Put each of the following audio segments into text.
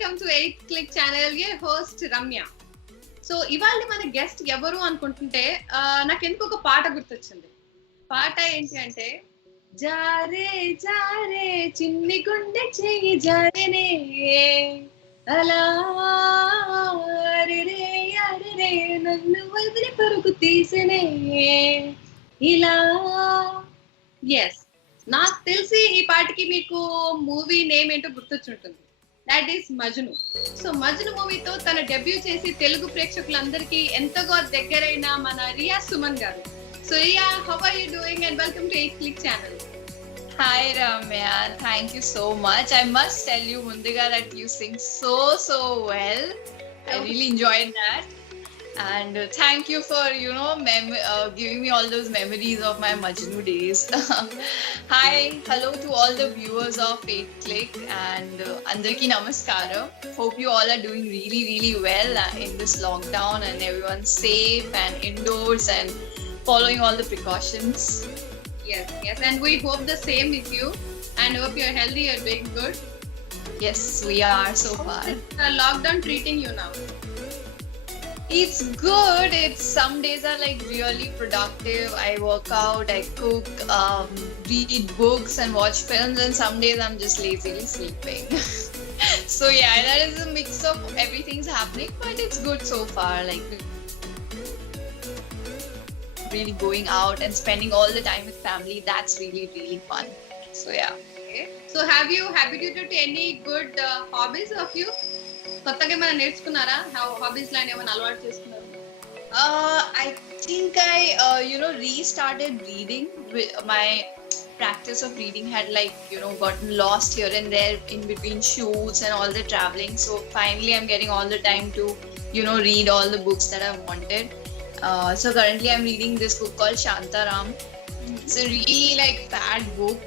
Welcome to 8 click channel A host Ramya. So ఇవాళ మన guest ఎవరు అనుకుంటుంటే నాకు ఎందుకు ఒక పాట గుర్తొచ్చింది. పాట ఏంటి అంటే జారే జారే చిన్ని గుండె చెయ్యి జారేనే అలా అరెరే అరెరే నన్ను వదిలి పరుగు తీసనే ఇలా. ఎస్, నాకు తెలిసి ఈ పాటకి మీకు మూవీ నేమ్ ఏంటో గుర్తొచ్చుంటుంది. That is Majnu. So Majnu మూవీతో తన డెబ్యూ చేసి తెలుగు ప్రేక్షకులందరికీ ఎంతగా దగ్గరైన మన రియా సుమన్ గారు. So Riya, how are you doing and welcome to 8 click channel. Hi Ramya, thank you so much. I must tell you Mundiga that you sing so well. I really enjoyed that. And thank you for giving me all those memories of my Majnu days. Hi, hello to all the viewers of 8 Click and Andarki Namaskara. Hope you all are doing really well in this lockdown and everyone's safe and indoors and following all the precautions. Yes, and we hope the same with you and hope you're healthy, you're doing good. Yes, we are so far. The lockdown treating you now? It's good. Some days are like really productive. I work out, I cook, read books and watch films, and some days I'm just lazily sleeping. So yeah, that is a mix of everything's happening, but it's good so far. Like really going out and spending all the time with family, that's really fun. So yeah. Okay. So have you habituated to any good hobbies of you? కొత్తగా ఏమైనా నేర్చుకున్నారా? Hobbies లాంటి ఏమైనా అలవాటు చేసుకున్నారా? I think I restarted reading. My practice of reading had gotten lost here and there in between shoots and all the traveling. So finally I'm getting all the time to read all the books that I wanted. So currently I'm reading this book called Shantaram. It's a really fat book.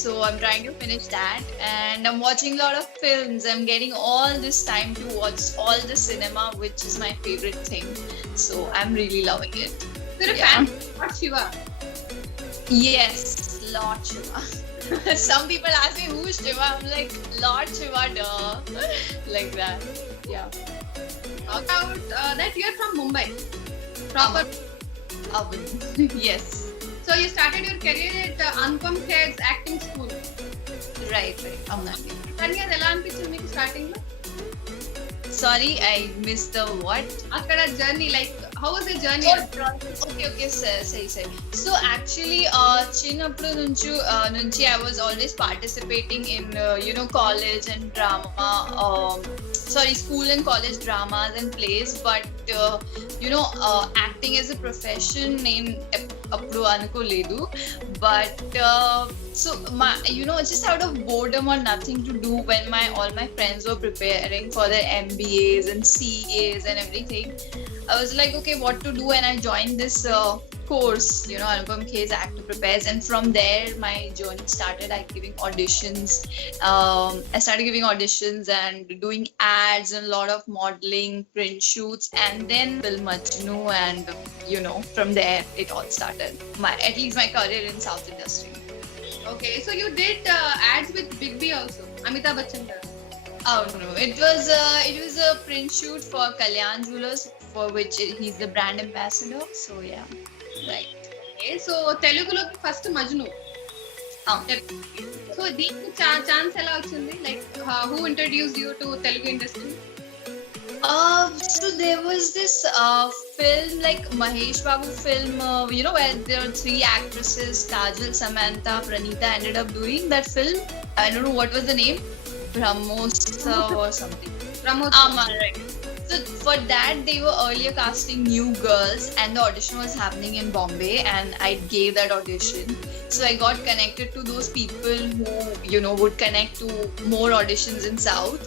So I'm trying to finish that, and I'm watching a lot of films. I'm getting all this time to watch all the cinema, which is my favorite thing. So I'm really loving it. You're a fan of Lord Shiva? Yes, Lord Shiva. Some people ask me who's Shiva. I'm like, Lord Shiva, duh. Like that. Yeah. About that you're from Mumbai. Proper. Yes. So you started your career at Anupam Kher's acting school. Right. Amnati. కానీ అది ఎలా అనిపించింది మీకు starting లో? Sorry, I missed the what? అక్కడ journey, like how was the journey? Okay, sir. So actually, చిన్నప్పుడు నుంచి I was always participating in college and drama. School and college dramas and plays, but acting as a profession నేను అప్పుడు అనుకోలేదు. But so just out of boredom or nothing to do, when all my friends were preparing for their MBAs and CAs and everything, I was like, okay, what to do? And I joined this course, Anupam Kher's Actor Prepares, and from there my journey started. Giving auditions. I started giving auditions and doing ads and a lot of modeling, print shoots, and then film Majnu, and from there it all started. At least my career in South industry. Okay, so you did ads with Big B also, Amitabh Bachchan garu. Oh no, it was a print shoot for Kalyan Jewellers, for which he's the brand ambassador. So yeah, right. Okay, so Telugulo first Majnu. So దీనికి chance ఎలా వచ్చింది? Like who introduced you to Telugu industry? So there was this film, like Mahesh Babu film, where there were 3 actresses, Kajal, Samantha, Pranita, ended up doing that film. I don't know what was the name, Brahmotsav or something. Right. So for that they were earlier casting new girls, and the audition was happening in Bombay, and I gave that audition. So I got connected to those people who would connect to more auditions in South.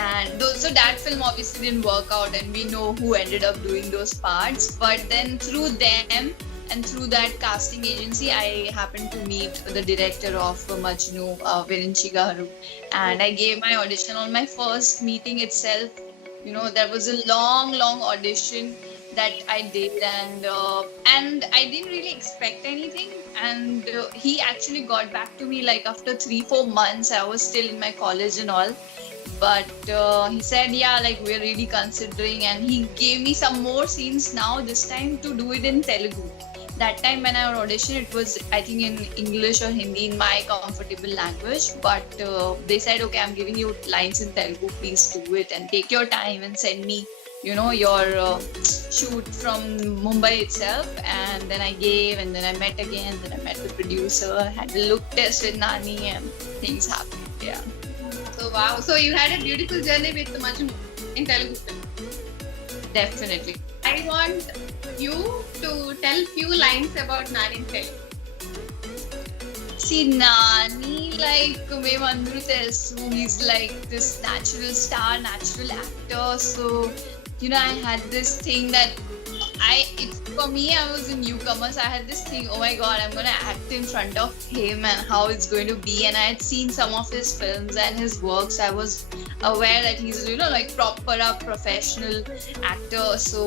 And so that film obviously didn't work out, and we know who ended up doing those parts. But then through them and through that casting agency, I happened to meet the director of Majnu, Virinchi Garu, and I gave my audition. On my first meeting itself, there was a long audition that I did, and I didn't really expect anything. And he actually got back to me like after 3-4 months. I was still in my college and all. but he said, yeah, like we're really considering, and he gave me some more scenes now this time to do it in Telugu. That time when I auditioned, it was I think in English or Hindi, in my comfortable language, but they said, okay, I'm giving you lines in Telugu, please do it and take your time and send me, you know, your shoot from Mumbai itself. And then I gave, and then I met again, then I met the producer, had a look test with Nani, and things happened. Yeah. So wow. So you had a beautiful journey with Majnu in Telugu film. Definitely. I want you to tell few lines about Nani in Telugu. See, Nani, like మేమందరూ తెలుసు, he's like this natural star, natural actor. So, you know, I had this thing that for me, I was a newcomer, so I had this thing, oh my god, I'm gonna act in front of him and how it's going to be. And I had seen some of his films and his works. I was aware that he's, you know, like proper up professional actor. So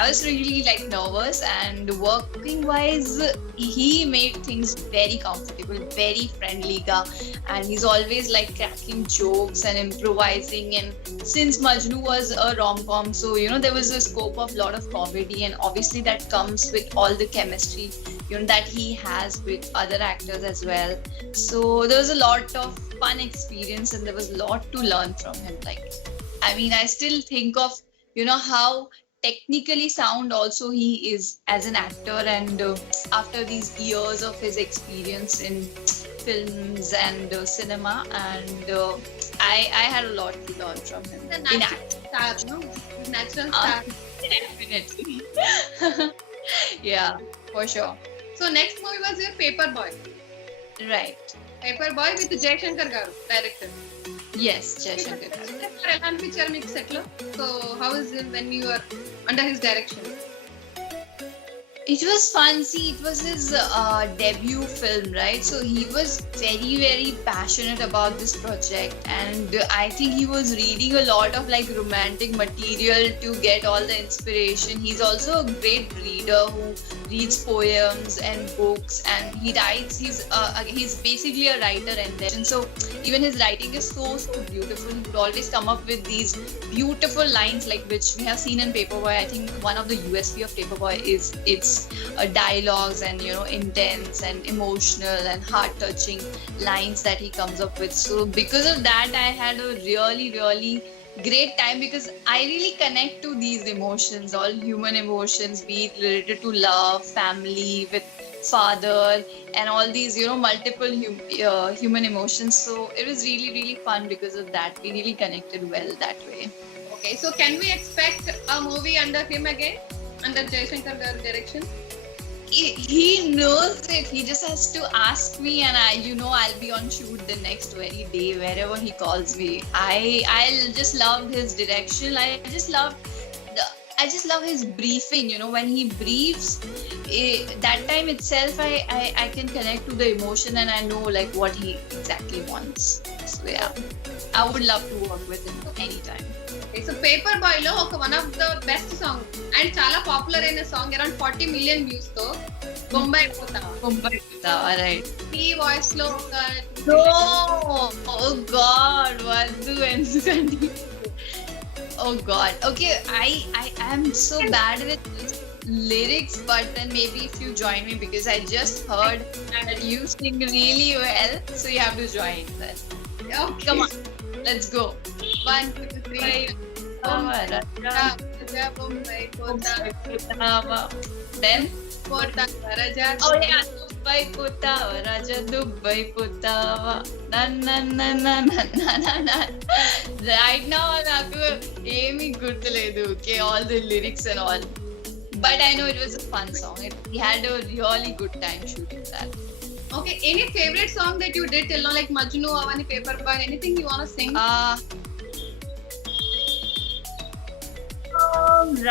I was really like nervous, and working wise, he made things very comfortable, very friendly guy, and he's always like cracking jokes and improvising. And since Majnu was a rom-com, so you know, there was a scope of lot of comedy, and obviously that comes with all the chemistry, you know, that he has with other actors as well. So there was a lot of fun experience, and there was a lot to learn from him. Like, I mean, I still think of, you know, how technically sound also he is as an actor, and after these years of his experience in films and cinema, and I had a lot to learn from him The in natural acting. star, no? Natural star. Definitely. Yeah, for sure. So next movie was your Paperboy. Right. Paperboy with Jayashankar garu, director. Yes, Jayashankar. ఎలా అనిపించారు మీకు set లో? So how is it when you are under his direction? It was fun. See, it was his debut film, right? So he was very, very passionate about this project, and I think he was reading a lot of like romantic material to get all the inspiration. He's also a great reader who reads poems and books, and he writes. He's basically a writer, and then so even his writing is so beautiful. He would always come up with these beautiful lines, like which we have seen in Paperboy. I think one of the USP of Paperboy is its dialogues, and you know, intense and emotional and heart-touching lines that he comes up with. So because of that, I had a really great time, because I really connect to these emotions, all human emotions, be it related to love, family, with father, and all these, you know, multiple human emotions. So it was really fun because of that. We really connected well that way. Okay, so can we expect a movie under him again, under Jayashankar garu direction? He knows it. He just has to ask me, and I'll be on shoot the next very day wherever he calls me. I just love his direction. I just love his briefing. You know, when he briefs, that time itself, I can connect to the emotion, and I know like what he exactly wants. So yeah, I would love to work with him anytime. Okay, so Paperboy లో ఒక one of the best song and చాలా popular అయిన song, around 40 million views తో బొంబాయి పోతా, Right. ఈ voice లో ఒక Oh God, వద్దు ఎందుకండి. Oh God. Okay, I am so bad with lyrics, but then maybe if you join me, because I just heard that you sing really well, so you have to join then. Okay. Come on, let's go. 1 2 3 Bombay పోతా Then, పోతా రాజా. oh yeah, Dubai Putava, Raja Dubai Putava, na na na na na na na na. Right now, నాకు ఏమీ గుర్తులేదు, okay, all the lyrics and all. But I know it was a fun song. We had a really good time shooting that. Okay, any favorite song that you did till now, like Majnu, Avani, Paperboy, anything you want to sing?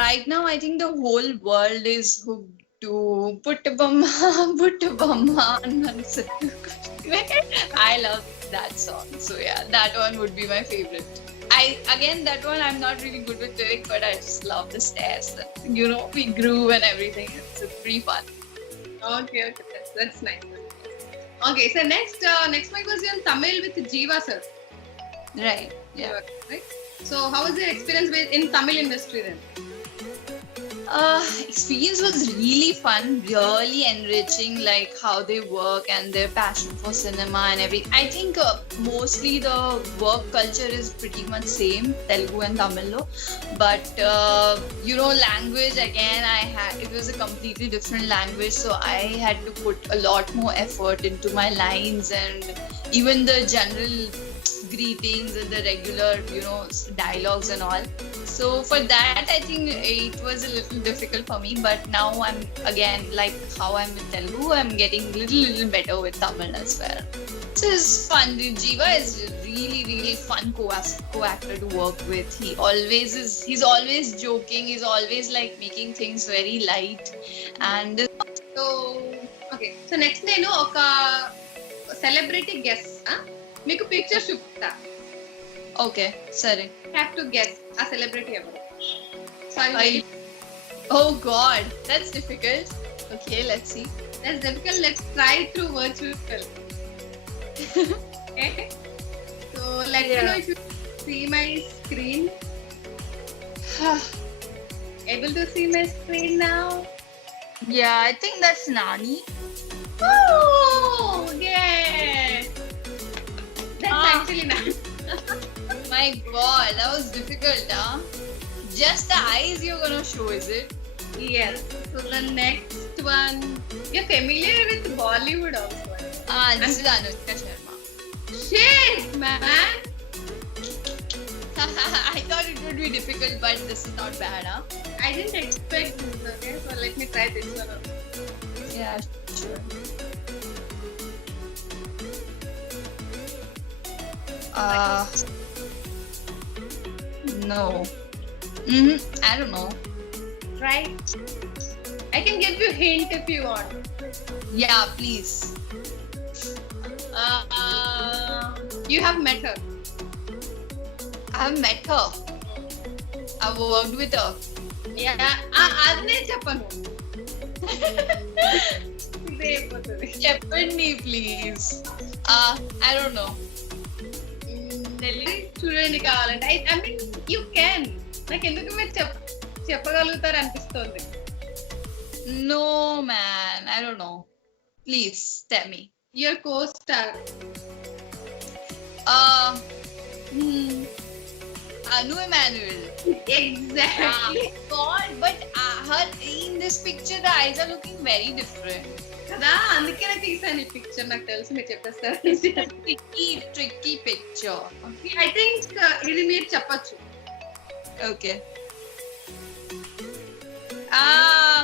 Right now, I think the whole world is hooked to Puttabamma, Puttabamma. I love that song. So yeah, that one would be my favorite. That one I'm not really good with lyrics, but I just love the stairs. You know, we groove and everything. It's pretty fun. Okay, that's nice. Okay, so next movie was in Tamil with Jeeva sir. Right. Yeah. Right? So how was your experience in Tamil industry then? Experience was really fun, really enriching, like how they work and their passion for cinema and everything. I think mostly the work culture is pretty much same, Telugu and Tamil, but language again, it was a completely different language, so I had to put a lot more effort into my lines and even the general greetings and the regular, dialogues and all. So for that, I think it was a little difficult for me. But now I'm again, like how I'm with Telugu, I'm getting little better with Tamil as well. So it's fun. Jiva is really fun co-actor to work with. He's always joking. He's always like making things very light. And So okay. So next నేను ఒక celebrity guess. మీకు picture చూపిస్తా. okay, sorry. Have to guess a celebrity ever. Oh God, that's difficult. Okay, let's see. That's difficult. Let's try through virtual. Okay. So let me know if you see my screen. Able to see my screen now? Yeah, I think that's Nani. Oh, yeah. That's actually nice. My God, that was difficult, huh? Just the eyes you're gonna show, is it? Yes. So the next one, you're familiar with Bollywood also. This is Anushka Sharma. Shit, man. I thought it would be difficult, but this is not bad, huh? I didn't expect this. Okay, so let me try this one also. Yeah, sure. No. I don't know. Right. I can give you hint if you want. Yeah, please. You have met her. I've met her. I've worked with her. Yeah. అదనే చెప్పను. ఇదే అయిపోతుంది. చెప్పండి, please. I don't know. చూడండి కావాలంటే I mean you can. నాకు ఎందుకు మీరు చెప్పగలుగుతారు అనిపిస్తుంది. No, man. I don't know. Please tell me. Your co-star. Anu Emmanuel. Exactly. God, but her in this picture, the eyes are looking very different. కదా అందుకే తీసాను ఈ పిక్చర్. నాకు తెలుసు మీరు చెప్పేస్తారు. Tricky picture. ఐ థింక్ ఇది మీరు చెప్పొచ్చు. Okay.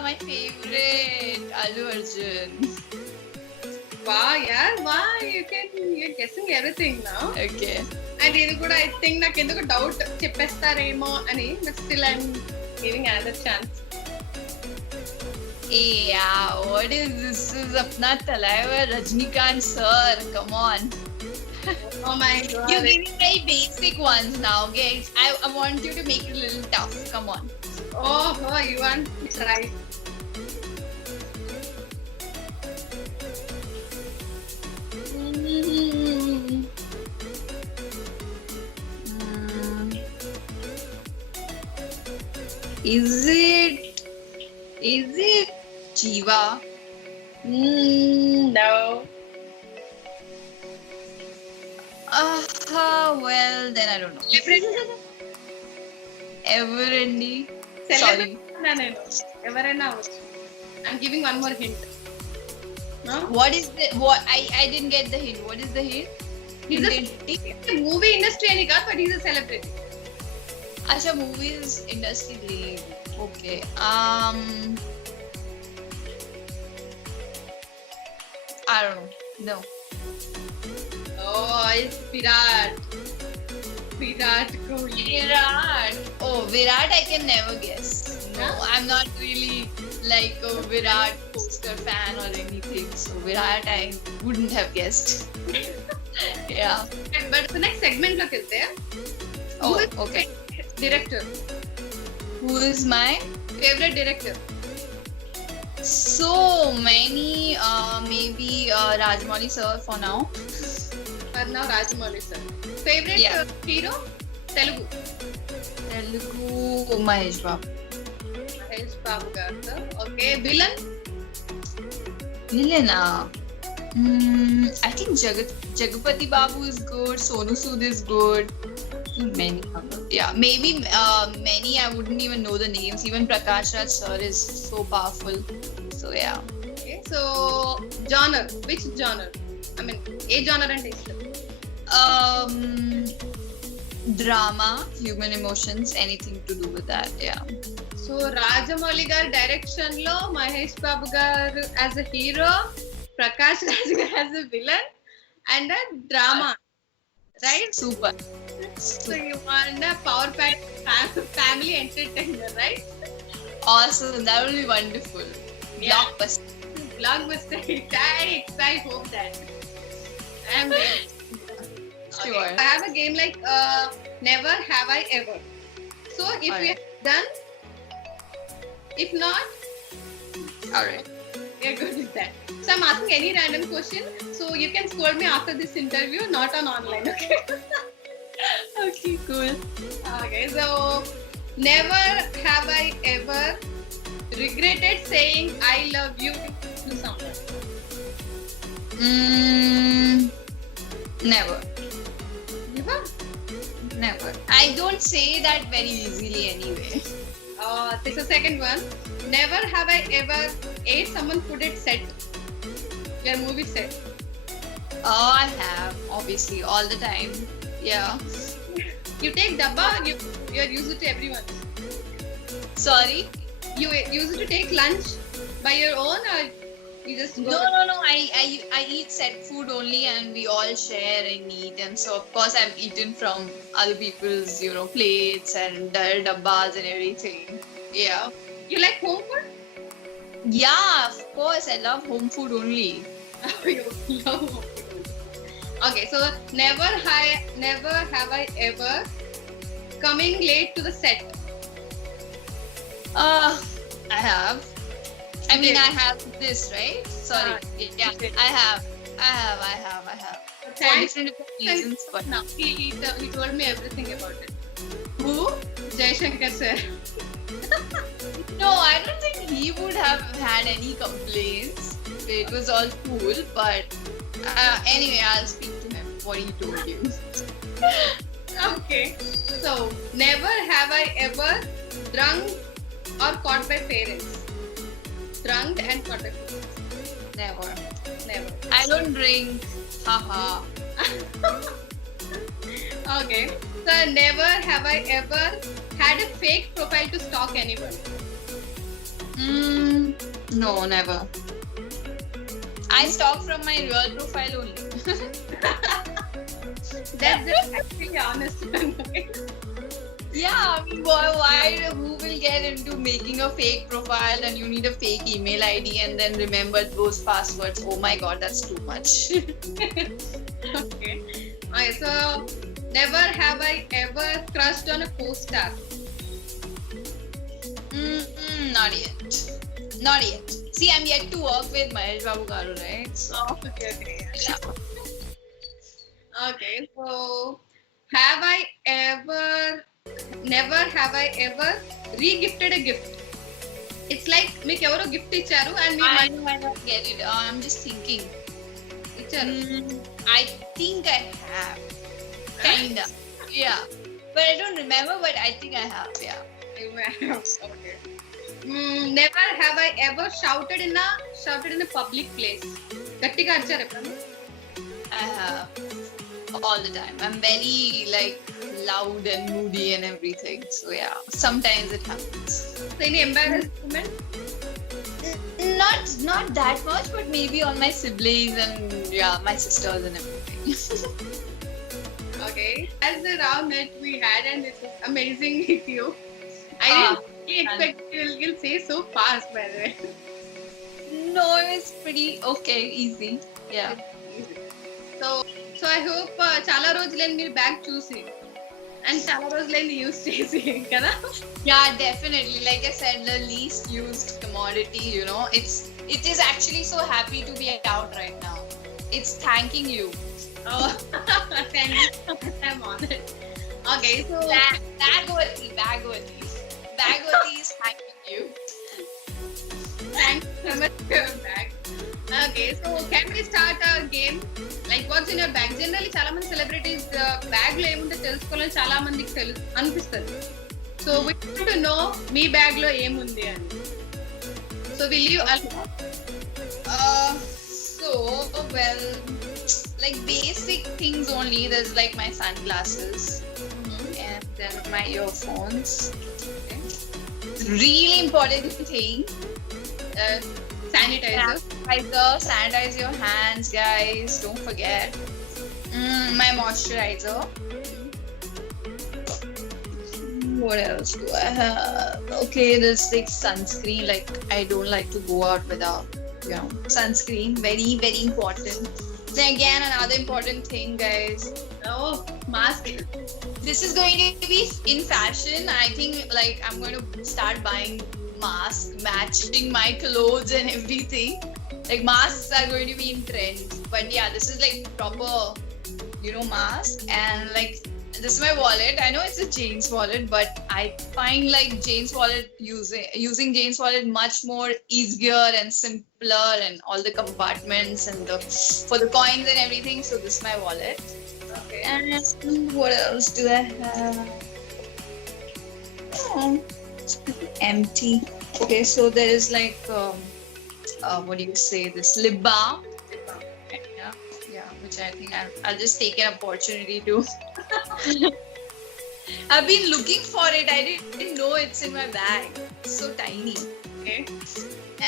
My favorite, Allu Arjun. Wow, yeah, wow, you're guessing everything now. Okay. And ఇది కూడా ఐ థింక్ నాకు ఎందుకు డౌట్ చెప్పేస్తారేమో అని, but still I'm giving another chance. Yeah, what is this? This is Apna Talaiva Rajnikant sir. Come on. Oh my God. You're giving very basic ones now, okay? I want you to make it a little tough. Come on. Oh, you want to try. Is it Jiva? No. Well, then I don't know. Everendi. Sorry. నేను ఎవరైనా అవ్వచ్చు. I'm giving one more hint. No? What is the what? I didn't get the hint. What is the hint? He's a movie industry అని కాదు, but he's a celebrity. Acha, movies industry lead. Okay. I don't know. No. Oh, it's Virat Kohli. Virat. Oh, Virat I can never guess. No, Huh? I'm not really like a Virat poster fan or anything. So Virat I wouldn't have guessed. Yeah. But the next segment look is there. Oh, okay. Director. Who is my Favorite director. so many? Maybe Rajmouli sir for now. For now, Rajamouli sir. Favourite Yeah. Hero Telugu Telugu Mahesh Babu. Mahesh Babu గారు. Okay, villain Villain, I think Jagapati Babu is good. Sonu Sood is good. Many, yeah, maybe many I wouldn't even know the names. Even Prakash Raj sir is so powerful. So yeah. Okay. So genre, which genre? I mean A genre అంటే ఇష్టం? Um, Drama, human emotions, anything to do with that. Yeah. So Rajamouli గారి direction లో మహేష్ బాబు గారు as a hero, Prakash Raj గారు as a villain and drama, right? Super. So you want a power pack family entertainer, right? Awesome. That will be wonderful. Yeah. Blockbuster. Blockbuster hit. I hope that. I'm ready. Sure. Okay. I have a game like Never Have I Ever. So if we Alright. have done, if not, Alright. we are good with that. So I'm asking any random question. So you can scold me after this interview, not on online. Okay. Okay, cool. Okay. So never have I ever regretted saying I love you to someone. Never. Never. Never. I don't say that very easily anyway. This is the second one. Never have I ever ate someone food at set. Your movie set. Oh, I have, obviously, all the time. Yeah. You take dabba. You are used to everyone. Sorry? You used to take lunch by your own, or you just go? No. I eat set food only, and we all share and eat. And so, of course, I've eaten from other people's, plates and their dabbas and everything. Yeah. You like home food? Yeah, of course. I love home food only. You love home food. Okay, so never have I ever coming late to the set. I have. I mean, I have this, right? Sorry. Yeah, okay. I have. For Thanks. different reasons, but Now he told me everything about it. who? Jaishankar sir. No, I don't think he would have had any complaints. It was all cool, but anyway, I'll speak to him. What he told you. Okay. So never have I ever drunk or caught by parents. Drunk and caught by parents. Never. Never. I don't drink. Haha. Okay. So never have I ever had a fake profile to stalk anyone. No, never. I stalk from my real profile only. That's just actually honest one. Okay. Yeah, I mean, why who will get into making a fake profile and you need a fake email ID and then remember those passwords? Oh my god, that's too much. Okay. Okay. So never have I ever crushed on a co-star. Not yet. Not yet. See, I'm yet to work with Mahesh Babu Garu, right? So, Okay. yeah. Okay. So have I ever never have I ever re-gifted a gift. It's like మీకు ఎవరో gift ఇచ్చారు and me I don't get it. I'm just thinking. ఇచ్చారు. I think I have. Kinda. Yeah. But I don't remember, but I think I have, yeah. Okay. Never have I ever shouted in a public place. గట్టిగా అరిచారు ఎప్పుడన్నా? I have. All the time. I'm very loud and moody and everything. So yeah, sometimes it happens. So any embarrassing moment? Not that much, but maybe on my siblings and yeah, my sisters and everything. Okay. As the round that we had, and this is amazing with you. I didn't really expect you'll say so fast, by the way. No, it's pretty okay, easy. Yeah. So I hope చాలా రోజులైంది మీరు bag చూసి and చాలా రోజులైంది use చేసి కదా. Yeah, definitely. Like I said, the least used commodity, it is actually so happy to be out right now. It's thanking you. Oh, thank you so much. I'm on it. Okay, so Bhagwati is thanking you. thank you so much for your bag. Okay, so can we start a game? Like what's in your bag? Generally, చాలా మంది celebrities bag లో ఏముందో తెలుసుకోవాలని చాలా మందికి అనిపిస్తుంది. So we want to know me bag లో ఏముంది అని. So will you? So well, like basic things only. There's like my sunglasses and then my earphones. Okay. Really important thing. Sanitizer. Sanitize your hands, guys. Don't forget. My moisturizer. What else do I have? Okay, there's like sunscreen. Like I don't like to go out without, sunscreen. Very, very important. Then again, another important thing, guys. Oh, mask. This is going to be in fashion. I think like I'm going to start buying masks matching my clothes and everything. Like masks are going to be in trend. But yeah, this is like proper, mask. And like this is my wallet. I know it's a Jane's wallet, but I find like Jane's wallet using Jane's wallet much more easier and simpler, and all the compartments and for the coins and everything. So this is my wallet. Okay. And what else do I have? Oh, it's empty. Okay, so there is like what do you say? This lip balm. Yeah, which I think I'll just take an opportunity to. I've been looking for it. I didn't know it's in my bag. It's so tiny. Okay.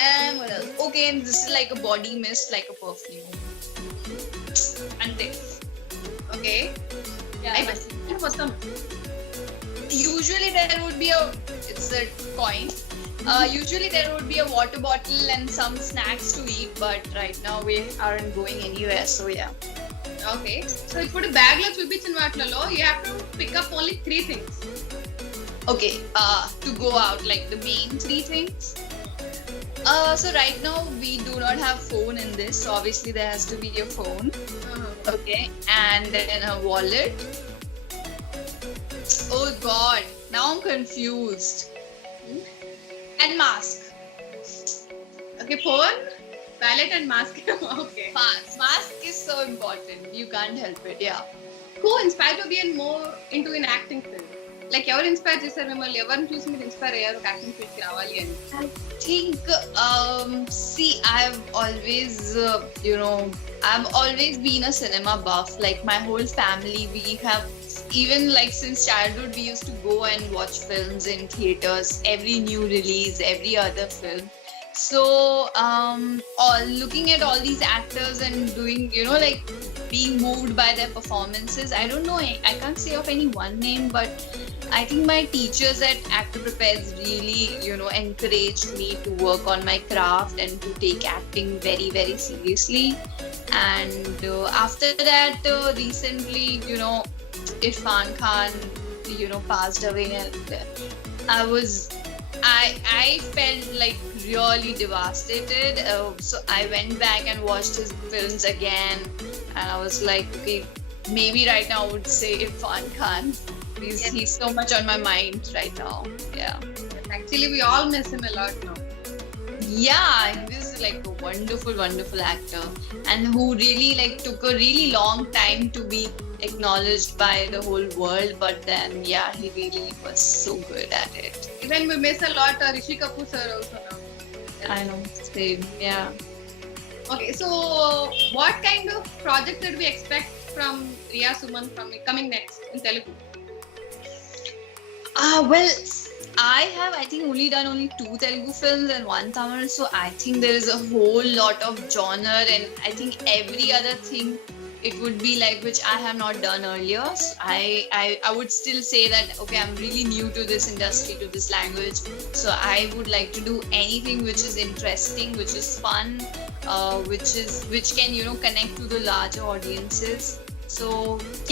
And what else? Okay, and this is like a body mist, like a perfume. And this. Okay. Yeah. Awesome. Usually there would be it's a coin. Usually there would be a water bottle and some snacks to eat, but right now we aren't going anywhere, so yeah. Okay. So ఇప్పుడు bag లో చూపించిన వాటిలో you have to pick up only 3 things. Okay, to go out, like the main 3 things. So right now we do not have phone in this, so obviously there has to be a phone. Okay, and then a wallet. Oh god, now I'm confused. And mask. Okay, phone, wallet and mask. Okay. Mask is so important. You can't help it. Yeah. Who inspired you to be more into an acting field? Like ఎవరు inspire చేశారు మిమ్మల్ని? ఎవరిని చూసి మీరు inspire అయ్యారు acting field కి రావాలి అని? I think see, I've always been a cinema buff. Like my whole family, we have, even like since childhood, we used to go and watch films in theaters, every new release, every other film. So looking at all these actors and doing, like being moved by their performances, I don't know, I can't say of any one name, but I think my teachers at Actor Prepares really, encouraged me to work on my craft and to take acting very, very seriously. And after that, recently, Irfan Khan, passed away, and I felt like really devastated. So I went back and watched his films again, and I was like, okay, maybe right now I would say Irfan Khan. He's so much on my mind right now. Yeah. Actually, we all miss him a lot now. Yeah, he was like a wonderful, wonderful actor, and who really like took a really long time to be acknowledged by the whole world. But then, yeah, he really was so good at it. Even we miss a lot Rishi Kapoor sir also now. I know, same, yeah. Okay, so what kind of project did we expect from Riya Suman coming next in Telugu? Well, I have, I think, only 2 Telugu films and 1 Tamil, so I think there is a whole lot of genre, and I think every other thing it would be like which I have not done earlier. So I would still say that okay, I'm really new to this industry, to this language, so I would like to do anything which is interesting, which is fun, which can connect to the larger audiences. So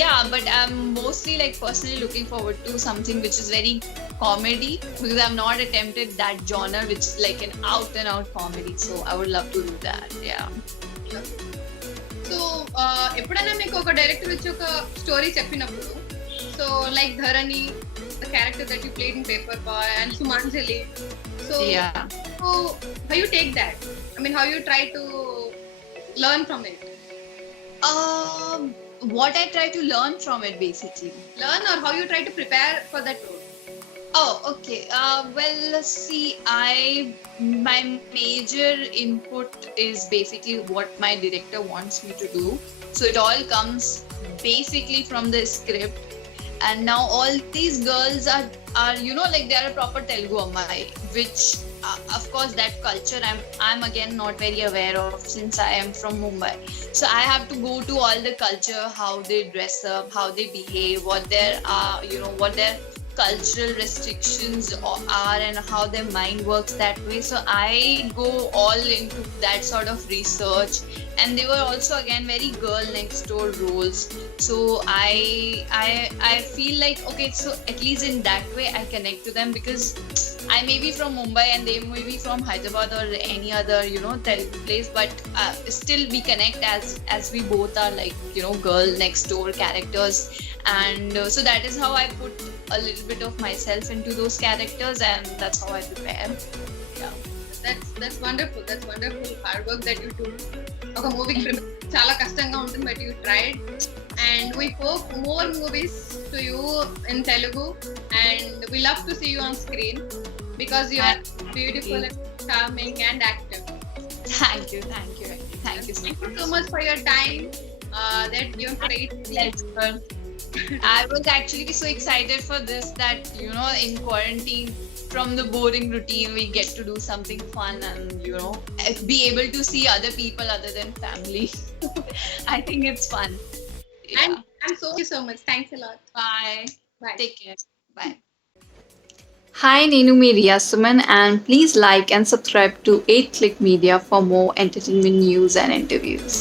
yeah, but I'm mostly like personally looking forward to something which is very comedy, because I've not attempted that genre which is like an out and out comedy, so I would love to do that. Yeah. So so ఎప్పుడైనా మీకు ఒక director వచ్చి ఒక story చెప్పినప్పుడు, so like Dharani, the character that you played in paper boy and Sumanjali, so Yeah. how you take that? I mean, how you try to learn from it? What I try to learn from it basically. Learn, or how you try to prepare for that role? Oh, okay. Well, see, my major input is basically what my director wants me to do. So it all comes basically from the script. And now all these girls are you know, like they are a proper Telugu Ammai, which of course that culture I'm again not very aware of since I am from Mumbai. So I have to go to all the culture, how they dress up, how they behave, what their you know, what their cultural restrictions are and how their mind works that way. So I go all into that sort of research, and they were also again very girl next door roles. So I feel like, okay, so at least in that way I connect to them, because I may be from Mumbai and they may be from Hyderabad or any other, you know, Telugu place, but still we connect as we both are like, you know, girl next door characters. And so that is how I put a little bit of myself into those characters, and that's how I prepare. Yeah. That's wonderful. That's wonderful hard work that you do. ఒక movie చాలా కష్టంగా ఉంటుంది, but you tried, and we hope more movies to you in Telugu, and we love to see you on screen because you are beautiful and charming and active. Thank you so much. Thank you so much for your time that given for 8 minutes. I was actually so excited for this that, you know, in quarantine, from the boring routine, we get to do something fun and, you know, be able to see other people other than family. I think it's fun. Yeah. And thank you so much. Thanks a lot. Bye. Bye. Take care. Bye. Hi, Nenu me Riya Suman, and please like and subscribe to 8 Click Media for more entertainment news and interviews.